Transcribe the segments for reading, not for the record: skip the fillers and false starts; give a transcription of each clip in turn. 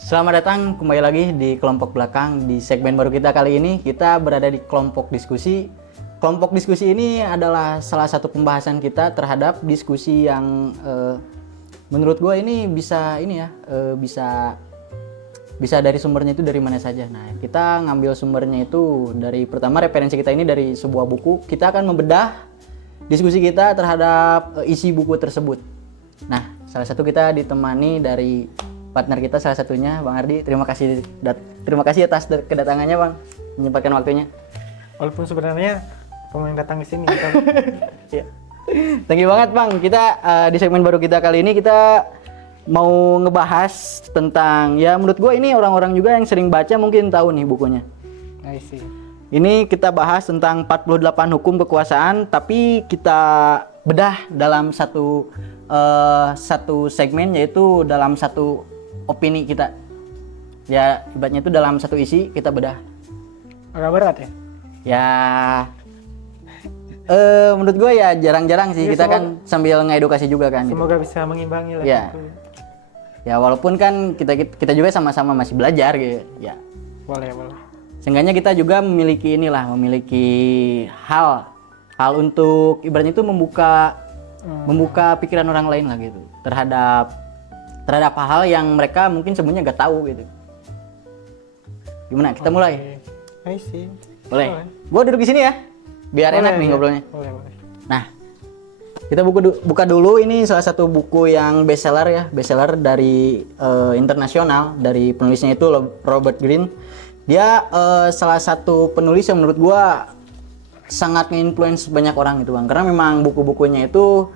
Selamat datang kembali lagi di kelompok belakang. Di segmen baru kita kali ini, kita berada di kelompok diskusi. Kelompok diskusi ini adalah salah satu pembahasan kita terhadap diskusi yang menurut gue ini bisa dari sumbernya itu dari mana saja. Nah, kita ngambil sumbernya itu dari, pertama, referensi kita ini dari sebuah buku. Kita akan membedah diskusi kita terhadap isi buku tersebut. Nah, salah satu kita ditemani dari partner kita, salah satunya Bang Ardi. Terima kasih atas kedatangannya, Bang, menyempatkan waktunya. Walaupun sebenarnya kamu yang datang ke sini. Ya. Thank you banget, Bang. Kita di segmen baru kita kali ini kita mau ngebahas tentang, ya menurut gue ini orang-orang juga yang sering baca mungkin tahu nih bukunya. I see. Ini kita bahas tentang 48 hukum kekuasaan, tapi kita bedah dalam satu segmen, yaitu dalam satu opini kita. Ya, ibaratnya itu dalam satu isi kita bedah. Agak berat ya? Ya, menurut gue ya jarang-jarang sih, Ya, kita kan sambil ngedukasi juga kan. Semoga bisa mengimbangi lah. Ya. Gitu. Ya, walaupun kan kita juga sama-sama masih belajar gitu. Ya. Boleh. Seenggaknya kita juga memiliki hal untuk ibaratnya itu membuka pikiran orang lain lah gitu terhadap hal yang mereka mungkin sebelumnya gak tahu gitu. Gimana? Kita mulai? I see. Boleh. Gua duduk di sini ya, biar enak nih ngobrolnya. Boleh. Nah, kita buka dulu. Ini salah satu buku yang bestseller dari internasional, dari penulisnya itu Robert Greene. Dia salah satu penulis yang menurut gua sangat nge-influence banyak orang gitu, Bang. Karena memang buku-bukunya itu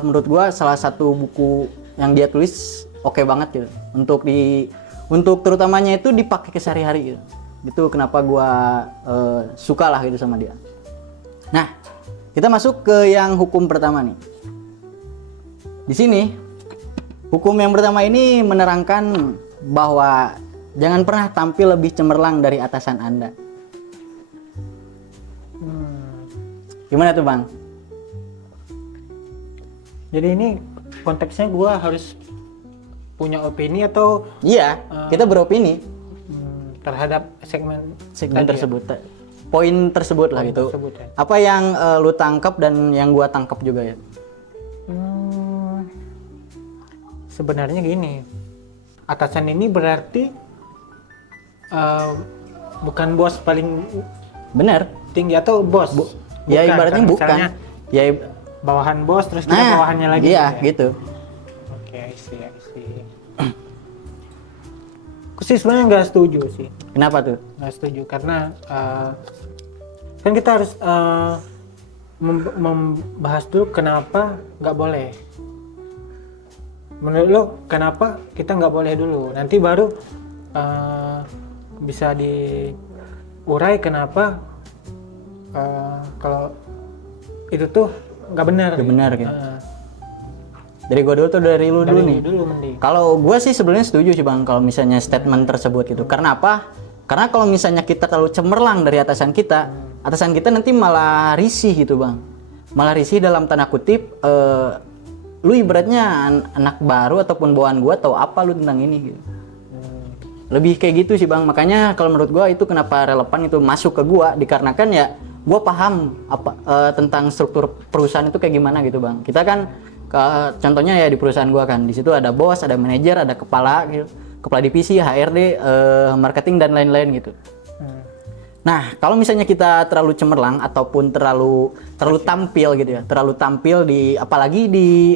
menurut gua salah satu buku yang dia tulis oke banget gitu. Untuk terutamanya itu dipakai ke sehari-hari gitu. Itu kenapa gua suka lah gitu sama dia. Nah, kita masuk ke yang hukum pertama nih. Di sini hukum yang pertama ini menerangkan bahwa jangan pernah tampil lebih cemerlang dari atasan Anda. Gimana tuh, Bang? Jadi ini konteksnya gua harus punya opini atau Iya, kita beropini terhadap segmen tersebut. Poin tersebut lah gitu. Ya. Apa yang lu tangkap dan yang gua tangkap juga ya? Sebenarnya gini, atasan ini berarti bukan bos paling Bener. tinggi atau bos? Ya ibaratnya kan? bukan. Ya Bawahan bos terus kita bawahannya lagi. Iya, ya? gitu. Oke, I see. Aku sih sebenarnya nggak setuju sih. Kenapa tuh? Nggak setuju karena kan kita harus membahas dulu kenapa nggak boleh. Menurut lo kenapa kita nggak boleh dulu? Nanti baru bisa diurai kenapa kalau itu tuh nggak benar. Nggak benar gitu. Dari gua dulu tuh, dari lu dulu nih. Mending. Kalau gua sih sebenarnya setuju sih, Bang, kalau misalnya statement tersebut gitu. Karena apa? Karena kalau misalnya kita terlalu cemerlang dari atasan kita nanti malah risih gitu, Bang. Malah risih dalam tanda kutip, lu ibaratnya anak baru ataupun bawaan gua tahu apa lu tentang ini gitu. Lebih kayak gitu sih, Bang. Makanya kalau menurut gua itu kenapa relevan itu masuk ke gua, dikarenakan ya gua paham tentang struktur perusahaan itu kayak gimana gitu, Bang. Kita kan contohnya ya di perusahaan gua kan, di situ ada bos, ada manajer, ada kepala gitu. Kepala divisi, HRD, marketing dan lain-lain gitu. Nah, kalau misalnya kita terlalu cemerlang ataupun terlalu tampil gitu ya, terlalu tampil di, apalagi di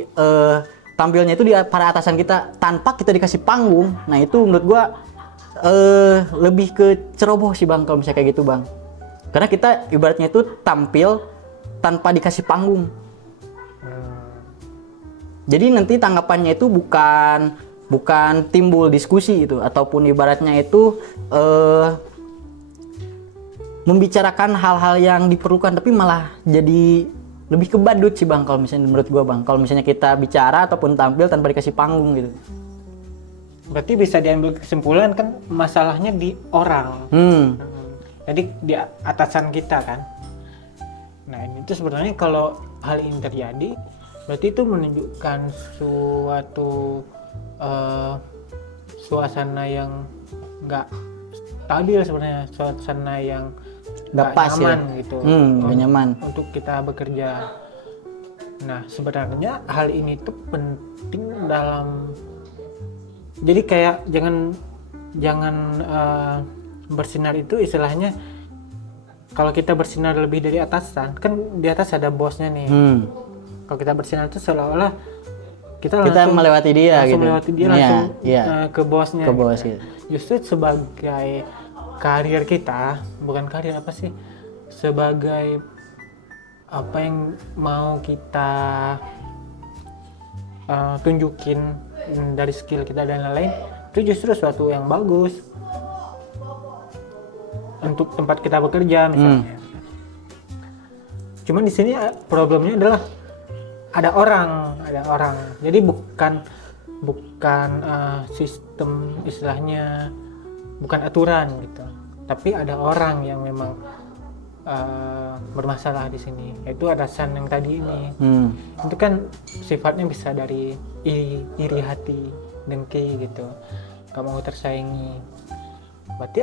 tampilnya itu di para atasan kita tanpa kita dikasih panggung. Nah, itu menurut gua lebih ke ceroboh sih, Bang, kalau misalnya kayak gitu, Bang. Karena kita ibaratnya itu tampil tanpa dikasih panggung. Jadi nanti tanggapannya itu bukan timbul diskusi itu, ataupun ibaratnya itu membicarakan hal-hal yang diperlukan, tapi malah jadi lebih ke badut sih, Bang, kalau misalnya menurut gua, Bang. Kalau misalnya kita bicara ataupun tampil tanpa dikasih panggung gitu. Berarti bisa diambil kesimpulan kan masalahnya di orang. Jadi di atasan kita kan. Nah, ini tuh sebenarnya kalau hal ini terjadi berarti itu menunjukkan suatu suasana yang nggak stabil sebenarnya, suasana yang Nggak pas nyaman ya? gitu, Nggak nyaman. untuk kita bekerja. Nah sebenarnya hal ini tuh penting dalam, jadi kayak jangan bersinar itu istilahnya, kalau kita bersinar lebih dari atasan, kan di atas ada bosnya nih. Kalau kita bersinar itu seolah-olah kita melewati dia langsung gitu. melewati dia, Iya, langsung iya. ke bosnya. Ke bos gitu. gitu. Justru sebagai karir kita, bukan karir apa sih, sebagai apa yang mau kita tunjukin dari skill kita dan lain-lain, itu justru suatu yang bagus untuk tempat kita bekerja misalnya. Cuman di sini problemnya adalah ada orang. Jadi bukan sistem, istilahnya bukan aturan gitu. Tapi ada orang yang memang bermasalah di sini. Yaitu atasan yang tadi ini. Itu kan sifatnya bisa dari iri hati, dengki gitu. Gak mau tersaingi. Berarti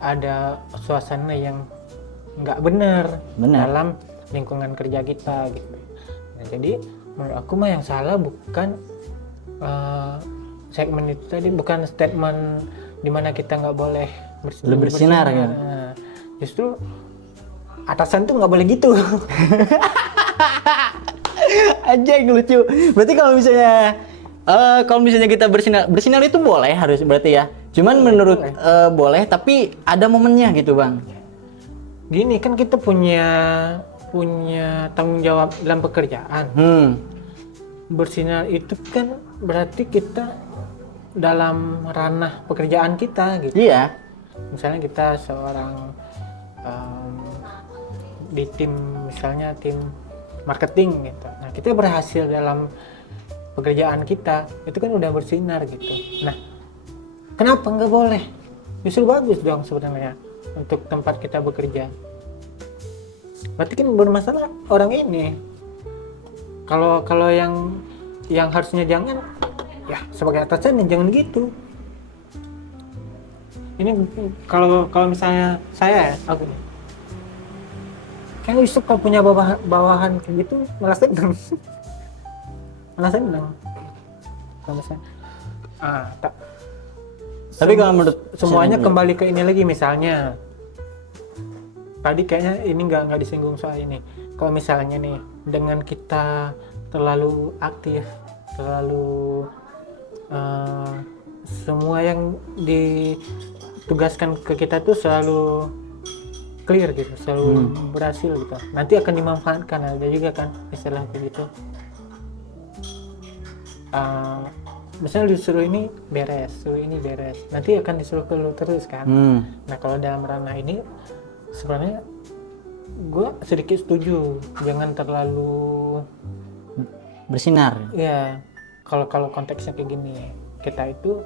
ada suasana yang nggak benar dalam lingkungan kerja kita gitu. Nah, jadi menurut aku mah yang salah bukan segmen itu tadi, bukan statement dimana kita nggak boleh bersinar kan? Nah, justru atasan tuh nggak boleh gitu. Anjing lucu. Berarti kalau misalnya kita bersinar itu boleh, harus berarti ya. Cuman menurut boleh, tapi ada momennya gitu bang. Gini kan kita punya tanggung jawab dalam pekerjaan. Bersinar itu kan berarti kita dalam ranah pekerjaan kita gitu. Iya. Misalnya kita seorang di tim, misalnya tim marketing gitu. Nah kita berhasil dalam pekerjaan kita, itu kan udah bersinar gitu. Nah kenapa nggak boleh? Justru bagus dong sebenarnya untuk tempat kita bekerja. Berarti kan bermasalah orang ini. Kalau yang harusnya jangan, ya sebagai atasan ya jangan gitu. Ini kalau misalnya aku nih, kan Yusuf kalau punya bawahan kayak gitu malah seneng. Kalau misalnya Tapi kalau menurut semuanya kembali ke ini lagi, misalnya tadi kayaknya ini nggak disinggung soal ini. Kalau misalnya nih dengan kita terlalu aktif, terlalu semua yang ditugaskan ke kita tuh selalu clear gitu, selalu berhasil gitu, nanti akan dimanfaatkan. Ada juga kan istilah kayak gitu. Misalnya disuruh ini beres, nanti akan disuruh ke lu terus kan. Nah kalau dalam ranah ini sebenarnya gue sedikit setuju, jangan terlalu bersinar. Ya kalau konteksnya kayak gini, kita itu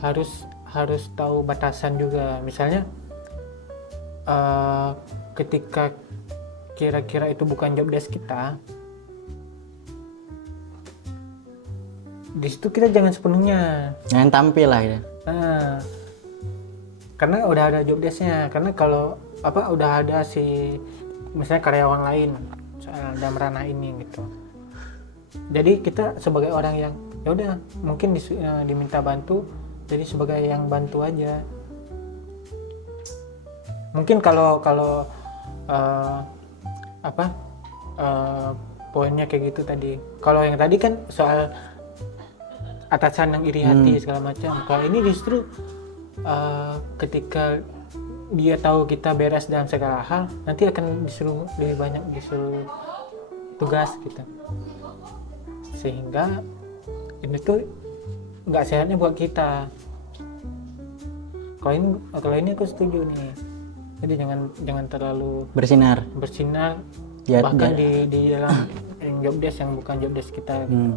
harus tahu batasan juga. Misalnya ketika kira-kira itu bukan job desk kita, di situ kita jangan sepenuhnya tampil lah ya. Karena udah ada job desk-nya. Karena kalau udah ada si misalnya karyawan lain dalam ranah ini gitu. Jadi kita sebagai orang yang ya udah mungkin diminta bantu, jadi sebagai yang bantu aja. Mungkin kalau poinnya kayak gitu tadi. Kalau yang tadi kan soal atasan yang iri hati segala macam. Kalau ini justru ketika dia tahu kita beres dalam segala hal, nanti akan disuruh lebih banyak, disuruh tugas gitu. Sehingga ini tuh nggak sehatnya buat kita. Kalau ini aku setuju nih. Jadi jangan terlalu bersinar ya, bahkan di dalam job desk yang bukan job desk kita gitu.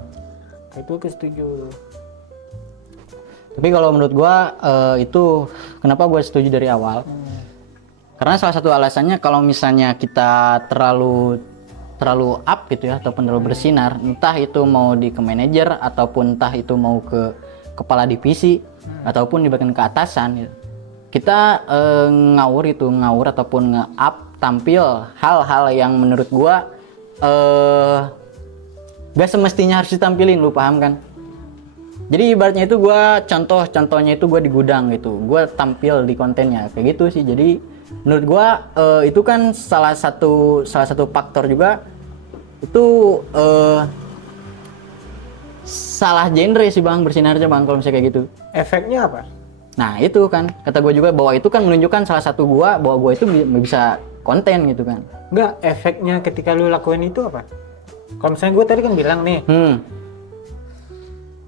Itu aku setuju. Tapi kalau menurut gua itu kenapa gua setuju dari awal, karena salah satu alasannya kalau misalnya kita terlalu up gitu ya, ataupun terlalu bersinar, entah itu mau ke manajer ataupun entah itu mau ke kepala divisi ataupun di bagian keatasan gitu. Kita ngawur ataupun nge-up tampil hal-hal yang menurut gua gak semestinya harus ditampilin, lu paham kan? Jadi ibaratnya itu gua contohnya itu gua di gudang gitu, gua tampil di kontennya kayak gitu sih. Jadi menurut gua itu kan salah satu faktor juga itu salah genre sih bang, bersinarnya bang kalau misalnya kayak gitu. Efeknya apa? Nah itu kan kata gue juga bahwa itu kan menunjukkan salah satu gua bahwa gua itu bisa konten gitu kan. Enggak, efeknya ketika lu lakuin itu apa? Kalau misalnya gue tadi kan bilang nih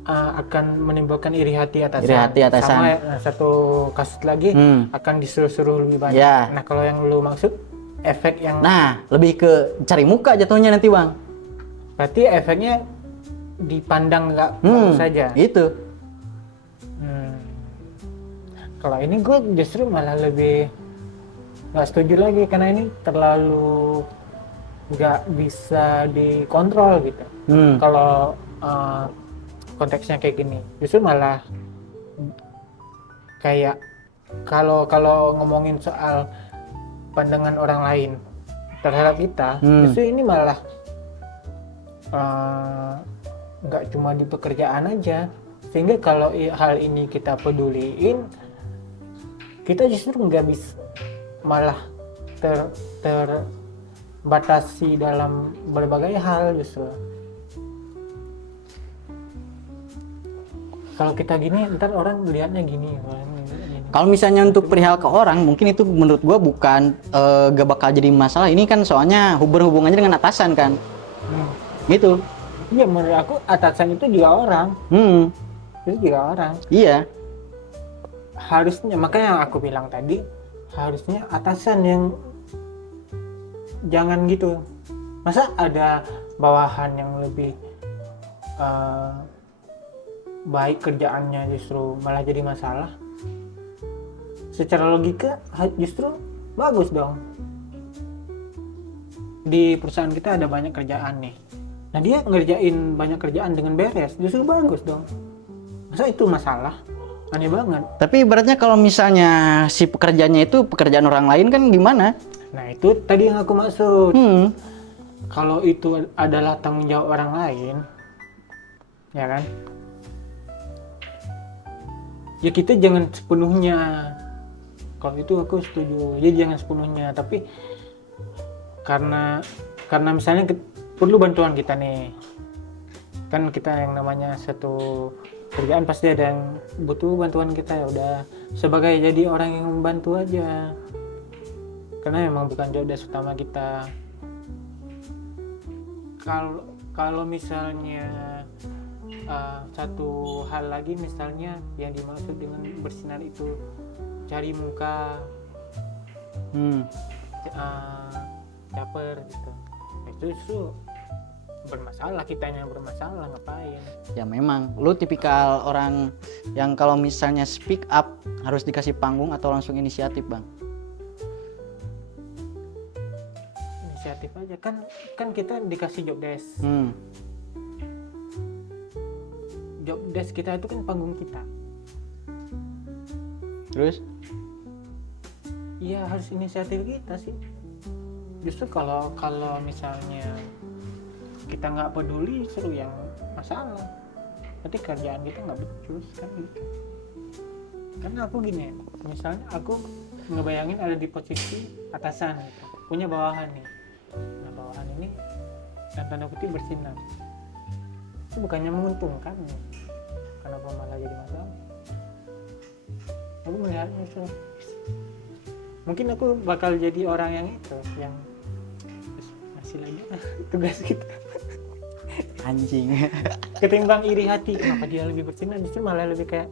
akan menimbulkan iri hati atasan. Sama satu kasus lagi akan disuruh lebih banyak. Ya. Nah kalau yang lu maksud efek yang lebih ke cari muka jatuhnya nanti bang. Berarti efeknya dipandang nggak bagus saja. Itu. Kalau ini gue justru malah lebih nggak setuju lagi karena ini terlalu nggak bisa dikontrol gitu. Kalau konteksnya kayak gini, justru malah kayak kalau ngomongin soal pandangan orang lain terhadap kita, justru ini malah nggak cuma di pekerjaan aja, sehingga kalau hal ini kita peduliin, kita justru nggak bisa, malah terbatasi dalam berbagai hal justru. Kalau kita gini, ntar orang melihatnya gini. Kalau misalnya untuk perihal ke orang, mungkin itu menurut gua bukan gak bakal jadi masalah. Ini kan soalnya berhubungannya dengan atasan kan. Gitu. Iya, menurut aku atasan itu juga orang. Itu juga orang. Iya. Harusnya, makanya yang aku bilang tadi, harusnya atasan yang jangan gitu. Masa ada bawahan yang lebih baik kerjaannya justru malah jadi masalah? Secara logika justru bagus dong. Di perusahaan kita ada banyak kerjaan nih. Nah dia ngerjain banyak kerjaan dengan beres, justru bagus dong. Masa itu masalah? Aneh banget. Tapi ibaratnya kalau misalnya si pekerjaannya itu pekerjaan orang lain kan gimana? Nah itu tadi yang aku maksud. Kalau itu adalah tanggung jawab orang lain, ya kan? Ya kita jangan sepenuhnya. Kalau itu aku setuju. Jadi jangan sepenuhnya. Tapi karena misalnya perlu bantuan kita nih. Kan kita yang namanya satu kerjaan pasti ada yang butuh bantuan kita, ya udah sebagai jadi orang yang membantu aja. Karena memang bukan job desk utama kita. Kalau misalnya satu hal lagi, misalnya yang dimaksud dengan bersinar itu cari muka, caper gitu, itu bermasalah. Kitanya bermasalah, ngapain? Ya memang lu tipikal orang yang kalau misalnya speak up harus dikasih panggung atau langsung inisiatif bang? Inisiatif aja kan kita dikasih job desk. Job desk kita itu kan panggung kita. Terus? Iya harus inisiatif kita sih. Justru kalau misalnya kita nggak peduli, seru yang masalah. Berarti kerjaan kita nggak becus kan gitu. Karena aku gini, misalnya aku ngebayangin ada di posisi atasan gitu, punya bawahan nih. Nah bawahan ini dan tanda kutip bersinar. Itu bukannya menguntungkan nih. Kenapa malah jadi masalah? Aku melihatnya itu, mungkin aku bakal jadi orang yang itu, yang masih lagi tugas kita. Anjing. Ketimbang iri hati, kenapa dia lebih bersinar, justru malah lebih kayak.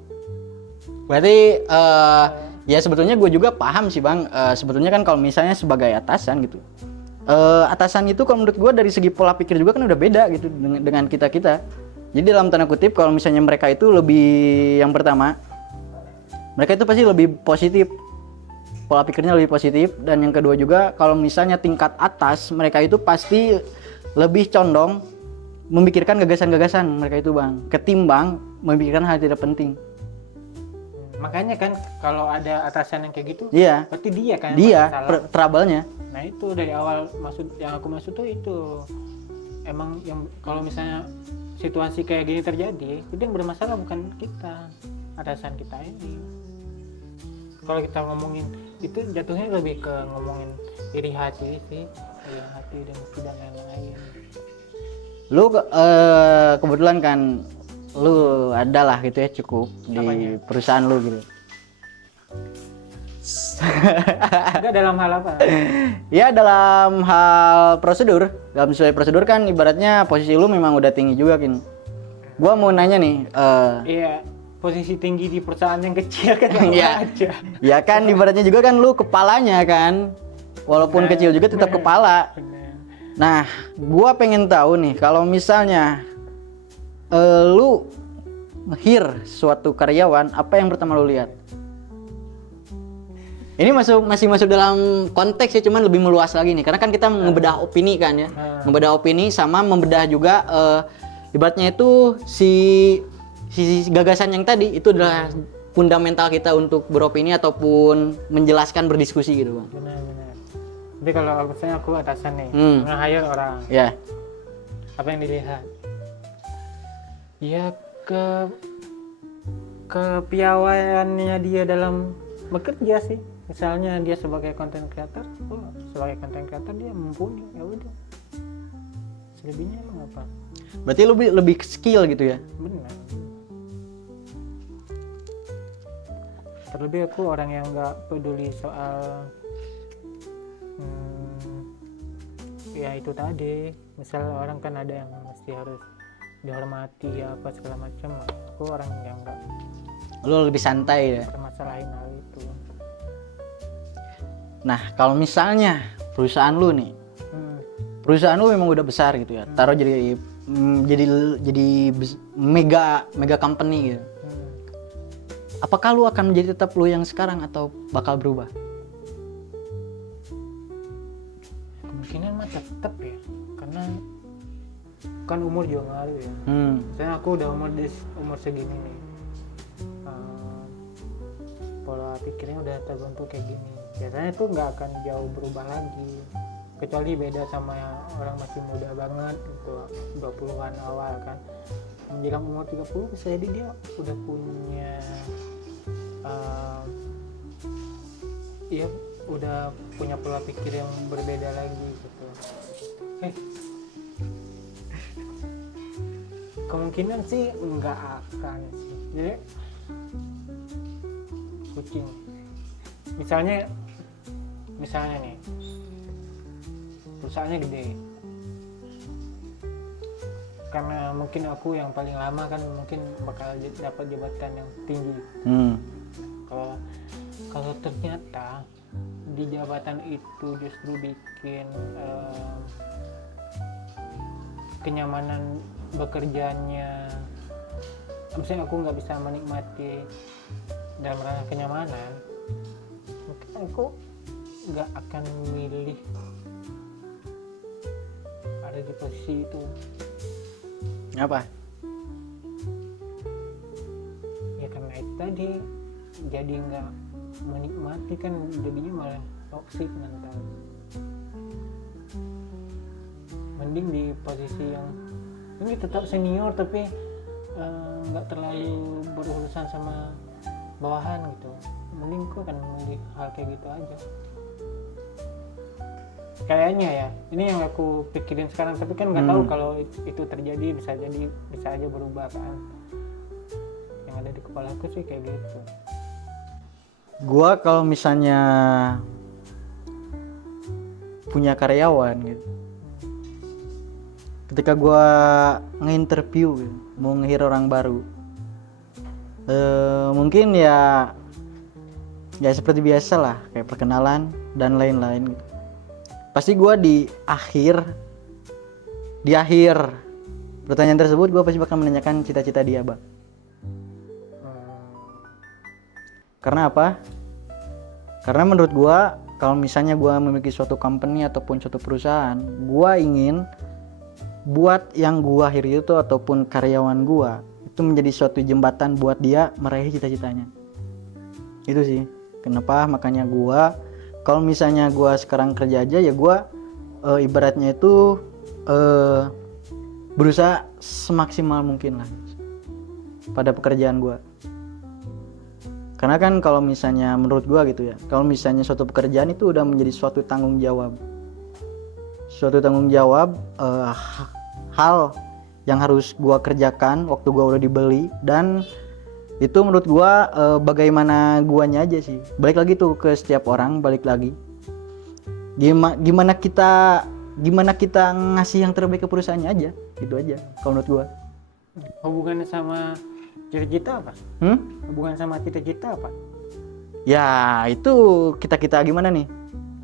Berarti ya sebetulnya gue juga paham sih bang. Sebetulnya kan kalau misalnya sebagai atasan gitu, atasan itu kalau menurut gue dari segi pola pikir juga kan udah beda gitu dengan kita. Jadi dalam tanda kutip kalau misalnya mereka itu lebih, yang pertama mereka itu pasti lebih positif, pola pikirnya lebih positif. Dan yang kedua juga kalau misalnya tingkat atas, mereka itu pasti lebih condong memikirkan gagasan-gagasan mereka itu bang, ketimbang memikirkan hal tidak penting. Makanya kan kalau ada atasan yang kayak gitu, Iya, berarti dia kan yang dia bermasalah. trouble-nya. Nah itu dari awal yang aku maksud tuh itu emang yang kalau misalnya situasi kayak gini terjadi, itu yang bermasalah bukan kita, atasan kita ini. Kalau kita ngomongin itu jatuhnya lebih ke ngomongin iri hati sih, iri hati dan lain-lain. Lu kebetulan kan lu adalah gitu ya cukup di Apanya? perusahaan lu gitu. Enggak dalam hal apa? Ya dalam hal prosedur, dalam sesuai prosedur kan ibaratnya posisi lu memang udah tinggi juga Kin. Gua mau nanya nih, Iya, posisi tinggi di perusahaan yang kecil kan sama Iya. aja. ya kan ibaratnya juga kan lu kepalanya kan, walaupun kecil juga tetap kepala. Bener. Nah, gua pengen tahu nih kalau misalnya lu hire suatu karyawan, apa yang pertama lu lihat? Ini masih masuk dalam konteks ya, cuman lebih meluas lagi nih, karena kan kita membedah opini kan ya, membedah opini sama membedah juga ibaratnya itu si gagasan yang tadi itu adalah fundamental kita untuk beropini ataupun menjelaskan berdiskusi gitu bang. Benar. Tapi kalau misalnya aku atasan nih, Hmm. nge-hire orang, Ya, apa yang dilihat? Ya kepiawaiannya dia dalam bekerja sih. Misalnya dia sebagai content creator, dia mumpuni, ya udah. Selebihnya emang apa? berarti lu lebih skill gitu ya? Benar. Terlebih aku orang yang nggak peduli soal ya itu tadi, misal orang kan ada yang mesti harus dihormati apa segala macam, aku orang yang nggak Lu lebih santai ya? permasalahin hal itu. Nah, kalau misalnya perusahaan lu nih, perusahaan lu memang udah besar gitu ya, taruh jadi mega company gitu. Apakah lu akan menjadi tetap lu yang sekarang atau bakal berubah? Kemungkinan mah tetap ya, karena kan umur juga ngaruh ya. Misalnya aku udah umur segini nih, pola pikirnya udah terbentuk kayak gini, biasanya tuh nggak akan jauh berubah lagi, kecuali beda sama yang orang masih muda banget gitu, 20-an awal kan, menjelang umur 30 bisa jadi dia udah punya udah punya pola pikir yang berbeda lagi gitu. Kemungkinan sih nggak akan sih. Jadi kucing misalnya nih perusahaannya gede, karena mungkin aku yang paling lama kan mungkin bakal dapat jabatan yang tinggi. Kalau ternyata di jabatan itu justru bikin kenyamanan bekerjanya, misalnya aku nggak bisa menikmati dalam ranah kenyamanan, mungkin aku nggak akan memilih ada di posisi itu. Apa? Ya karena itu tadi, jadi nggak menikmati kan, jadinya malah toksik mental. Mending di posisi yang ini tetap senior tapi nggak terlalu berurusan sama bawahan gitu, mending aku akan memilih hal kayak gitu aja kayaknya ya. Ini yang aku pikirin sekarang, tapi kan nggak tahu kalau itu terjadi, bisa aja berubah kan. Yang ada di kepala aku sih kayak gitu. Gua kalau misalnya punya karyawan gitu, ketika gua nge-interview gitu, mau nge-hire orang baru, mungkin ya seperti biasa lah, kayak perkenalan dan lain-lain gitu. Pasti gua di akhir pertanyaan tersebut gua pasti bakal menanyakan cita-cita dia, Bang. Karena apa? Karena menurut gua kalau misalnya gua memiliki suatu company ataupun suatu perusahaan, gua ingin buat yang gua hire itu ataupun karyawan gua itu menjadi suatu jembatan buat dia meraih cita-citanya. Itu sih kenapa makanya gua kalau misalnya gua sekarang kerja aja ya gua ibaratnya itu berusaha semaksimal mungkin lah pada pekerjaan gua. Karena kan kalau misalnya menurut gua gitu ya, kalau misalnya suatu pekerjaan itu udah menjadi suatu tanggung jawab, hal yang harus gua kerjakan waktu gua udah dibeli, dan itu menurut gua bagaimana guanya aja sih. Balik lagi tuh ke setiap orang, balik lagi gimana kita ngasih yang terbaik ke perusahaannya aja, gitu aja kalau menurut gua. Hubungannya sama cita-cita apa? Hubungan sama cita-cita apa? Ya itu kita gimana nih?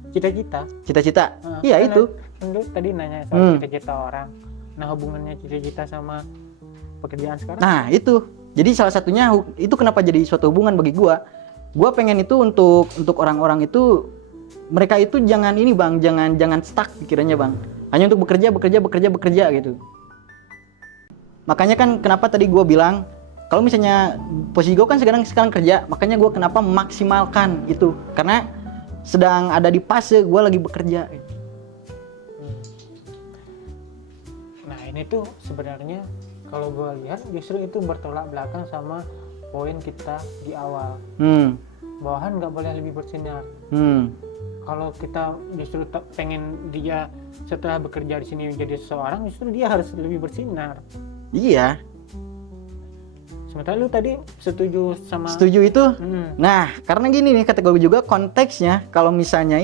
Cita-cita. Iya kan itu. Lu tadi nanya soal cita-cita orang. Nah, hubungannya cita-cita sama pekerjaan sekarang? Nah, itu. Jadi salah satunya itu kenapa jadi suatu hubungan bagi gua. Gua pengen itu untuk orang-orang itu, mereka itu jangan ini Bang, jangan stuck pikirannya Bang. Hanya untuk bekerja gitu. Makanya kan kenapa tadi gua bilang kalau misalnya posisi gue kan sekarang kerja, makanya gue kenapa memaksimalkan itu, karena sedang ada di fase gue lagi bekerja. Nah ini tuh sebenarnya kalau gue lihat justru itu bertolak belakang sama poin kita di awal. Bawahan nggak boleh lebih bersinar. Kalau kita justru pengen dia setelah bekerja di sini menjadi seseorang, justru dia harus lebih bersinar. Iya. Sementara lu tadi setuju itu. Nah, karena gini nih kata gue juga konteksnya, kalau misalnya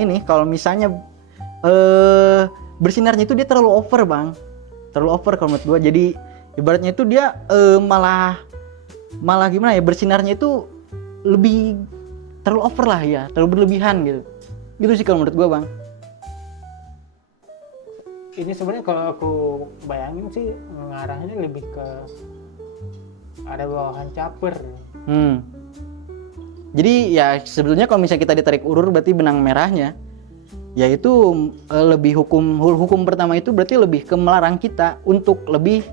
bersinarnya itu dia terlalu over Bang. Terlalu over kalau menurut gue. Jadi ibaratnya itu dia malah gimana ya, bersinarnya itu lebih terlalu over lah ya, terlalu berlebihan gitu. Gitu sih kalau menurut gue Bang. Ini sebenarnya kalau aku bayangin sih ngarahnya lebih ke ada bawahan caper. Jadi ya sebetulnya kalau misalnya kita ditarik urur berarti benang merahnya yaitu lebih hukum pertama itu berarti lebih ke melarang kita untuk lebih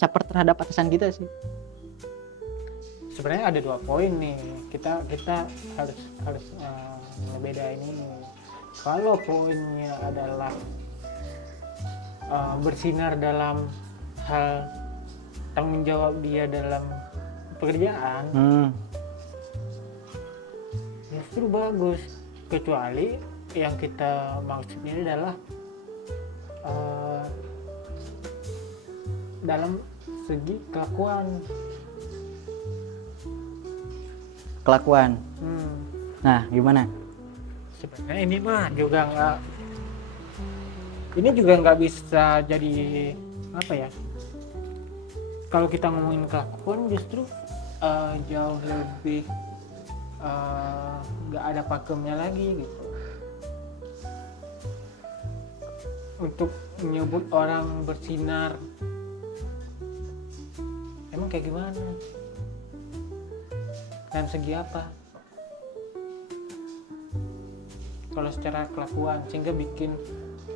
caper terhadap atasan kita sih. Sebenarnya ada 2 poin nih. Kita harus ngebedain ini. Kalau poinnya adalah bersinar dalam hal tanggung jawab dia dalam pekerjaan, justru bagus, kecuali yang kita maksudnya adalah dalam segi kelakuan. Nah gimana? Sebenarnya ini mah juga nggak bisa jadi apa ya, kalau kita ngomongin kelakuan justru jauh lebih nggak ada pakemnya lagi gitu. Untuk menyebut orang bersinar, emang kayak gimana? Dan segi apa? Kalau secara kelakuan sehingga bikin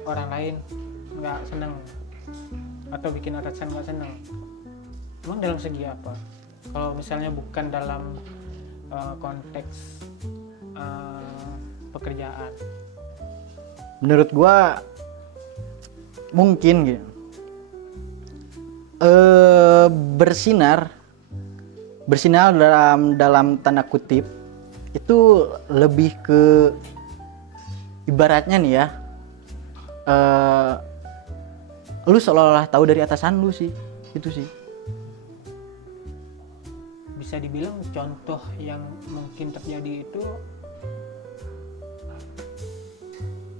orang lain nggak senang atau bikin atasan nggak senang. Emang dalam segi apa? Kalau misalnya bukan dalam konteks pekerjaan. Menurut gua mungkin gitu. Bersinar dalam tanda kutip itu lebih ke ibaratnya nih ya. Lu seolah-olah tahu dari atasan lu sih. Itu sih. Bisa dibilang contoh yang mungkin terjadi itu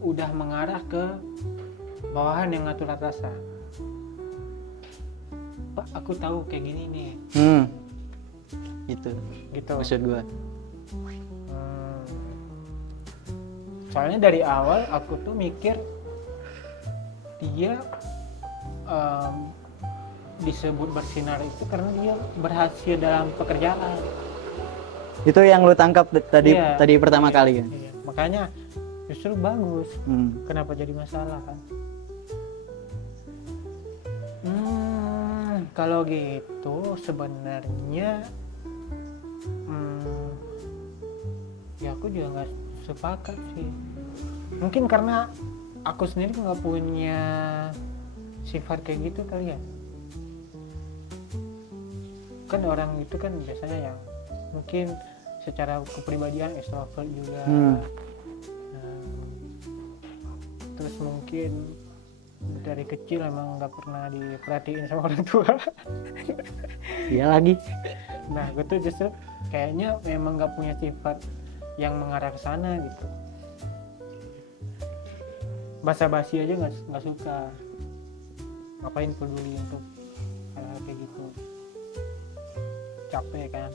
udah mengarah ke bawahan yang ngatur atasan. Pak, aku tahu kayak gini nih. Gitu Gitu. maksud gua. Soalnya dari awal aku tuh mikir dia disebut bersinar itu karena dia berhasil dalam pekerjaan. Itu yang lu tangkap tadi pertama kali kan? Iya. Makanya justru bagus. Kenapa jadi masalah kan? Kalau gitu sebenarnya ya aku juga nggak sepakat sih. Mungkin karena aku sendiri nggak punya sifat kayak gitu kali ya. Kan orang itu kan biasanya yang mungkin secara kepribadian extrovert juga. Nah, terus mungkin dari kecil emang nggak pernah diperhatiin sama orang tua. Iya lagi. Nah, gue tuh justru kayaknya memang nggak punya sifat yang mengarah ke sana gitu. Basa-basi aja nggak suka. Ngapain peduli untuk hal kayak gitu. Capek kan.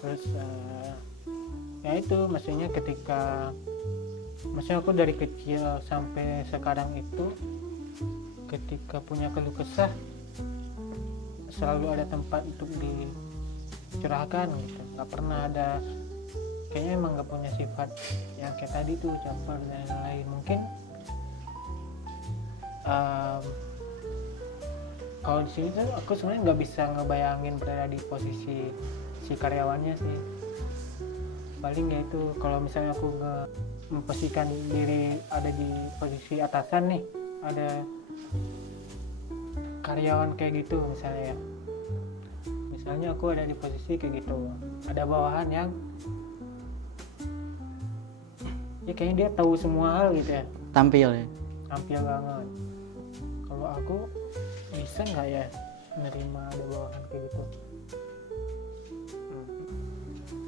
Terus ya itu maksudnya maksudnya aku dari kecil sampai sekarang itu ketika punya keluh kesah selalu ada tempat untuk dicurahkan gitu. Nggak pernah ada, kayaknya emang nggak punya sifat yang kayak tadi tuh caper dan lain-lain. Mungkin kalau di sini tuh aku sebenarnya nggak bisa ngebayangin berada di posisi si karyawannya sih. Paling ya itu kalau misalnya aku memposisikan diri ada di posisi atasan nih, ada karyawan kayak gitu misalnya ya. Misalnya aku ada di posisi kayak gitu, ada bawahan yang ya kayaknya dia tahu semua hal gitu ya, Tampil ya. tampil banget. Kalau aku bisa nggak ya menerima ada bawahan kayak gitu?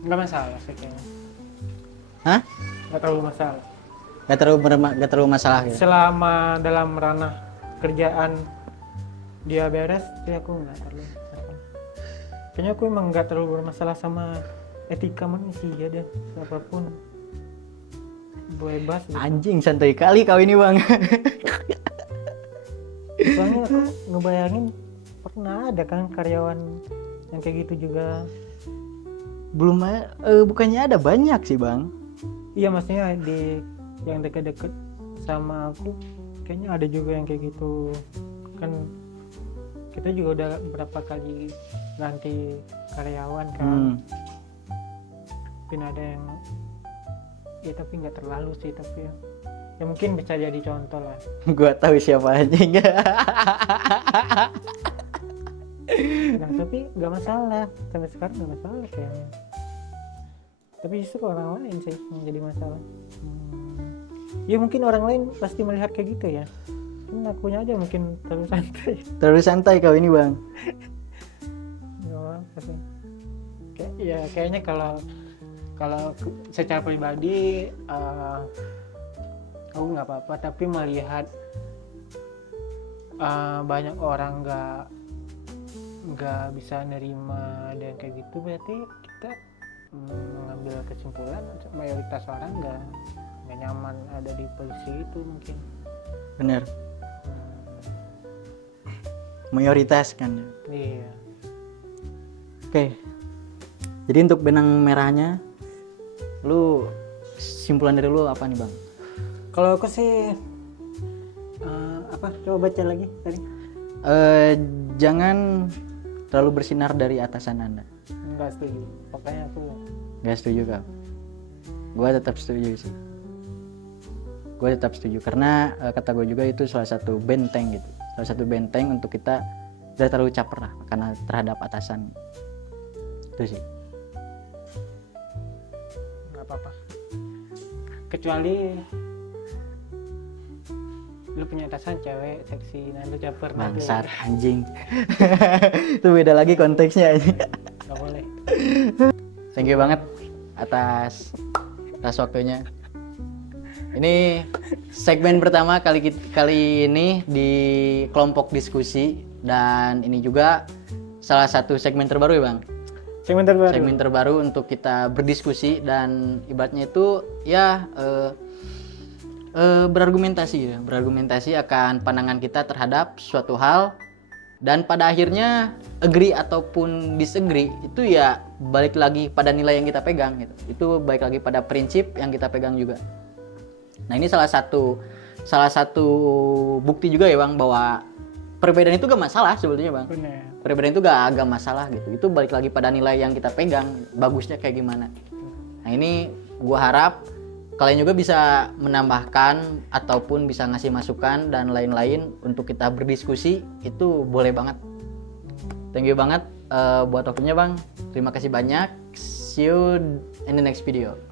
Nggak masalah sih kayaknya. Hah? Nggak terlalu masalah. Gak terlalu masalah gitu. Selama dalam ranah kerjaan dia beres, jadi aku nggak terlalu masalah. Kayaknya aku emang nggak terlalu bermasalah sama etika manusia deh, siapapun bebas gitu. Anjing, santai kali kau ini bang. Soalnya aku ngebayangin pernah ada kan karyawan yang kayak gitu juga. Belum bukannya ada banyak sih bang. Iya, maksudnya di yang deket-deket sama aku kayaknya ada juga yang kayak gitu kan. Kita juga udah berapa kali ganti karyawan kan. Mungkin ada yang ya tapi nggak terlalu sih, tapi ya mungkin bisa jadi contoh lah. Gua tahu siapa anjing. Nah, tapi nggak masalah, sampai sekarang nggak masalah kayaknya. Tapi justru orang lain sih yang jadi masalah. Ya mungkin orang lain pasti melihat kayak gitu ya. Cuman akunya aja mungkin terlalu santai. Terlalu santai kau ini bang. Nggak apa sih. Kayaknya kalau secara pribadi aku nggak apa-apa, tapi melihat banyak orang nggak bisa nerima dan kayak gitu, berarti kita mengambil kesimpulan mayoritas orang nggak nyaman ada di posisi itu mungkin. Bener. Mayoritas kan. Iya. Oke. Jadi untuk benang merahnya, lu simpulan dari lu apa nih bang? Kalau aku sih apa? Coba baca lagi tadi. Jangan terlalu bersinar dari atasan anda. Enggak setuju. Pokoknya aku Gak setuju kak. Gue tetap setuju sih. Gue tetap setuju karena kata gue juga itu salah satu benteng gitu. Salah satu benteng untuk kita tidak terlalu caper lah karena terhadap atasan. Itu sih. nggak apa-apa. Kecuali lu punya atasan cewek seksi, nah lu caper. Bangsat anjing. Itu beda lagi konteksnya anjing. Nggak boleh. Thank you banget atas waktunya. Ini segmen pertama kali ini di kelompok diskusi, dan ini juga salah satu segmen terbaru ya bang. Segmen terbaru untuk kita berdiskusi dan ibaratnya itu ya berargumentasi akan pandangan kita terhadap suatu hal, dan pada akhirnya agree ataupun disagree itu ya balik lagi pada nilai yang kita pegang gitu. Itu balik lagi pada prinsip yang kita pegang juga. Nah ini salah satu bukti juga ya bang bahwa perbedaan itu gak masalah sebetulnya bang. Benar. Perbedaan itu gak masalah gitu. Itu balik lagi pada nilai yang kita pegang, bagusnya kayak gimana. Nah ini gua harap kalian juga bisa menambahkan ataupun bisa ngasih masukan dan lain-lain untuk kita berdiskusi, itu boleh banget. Thank you banget buat waktunya bang. Terima kasih banyak. See you in the next video.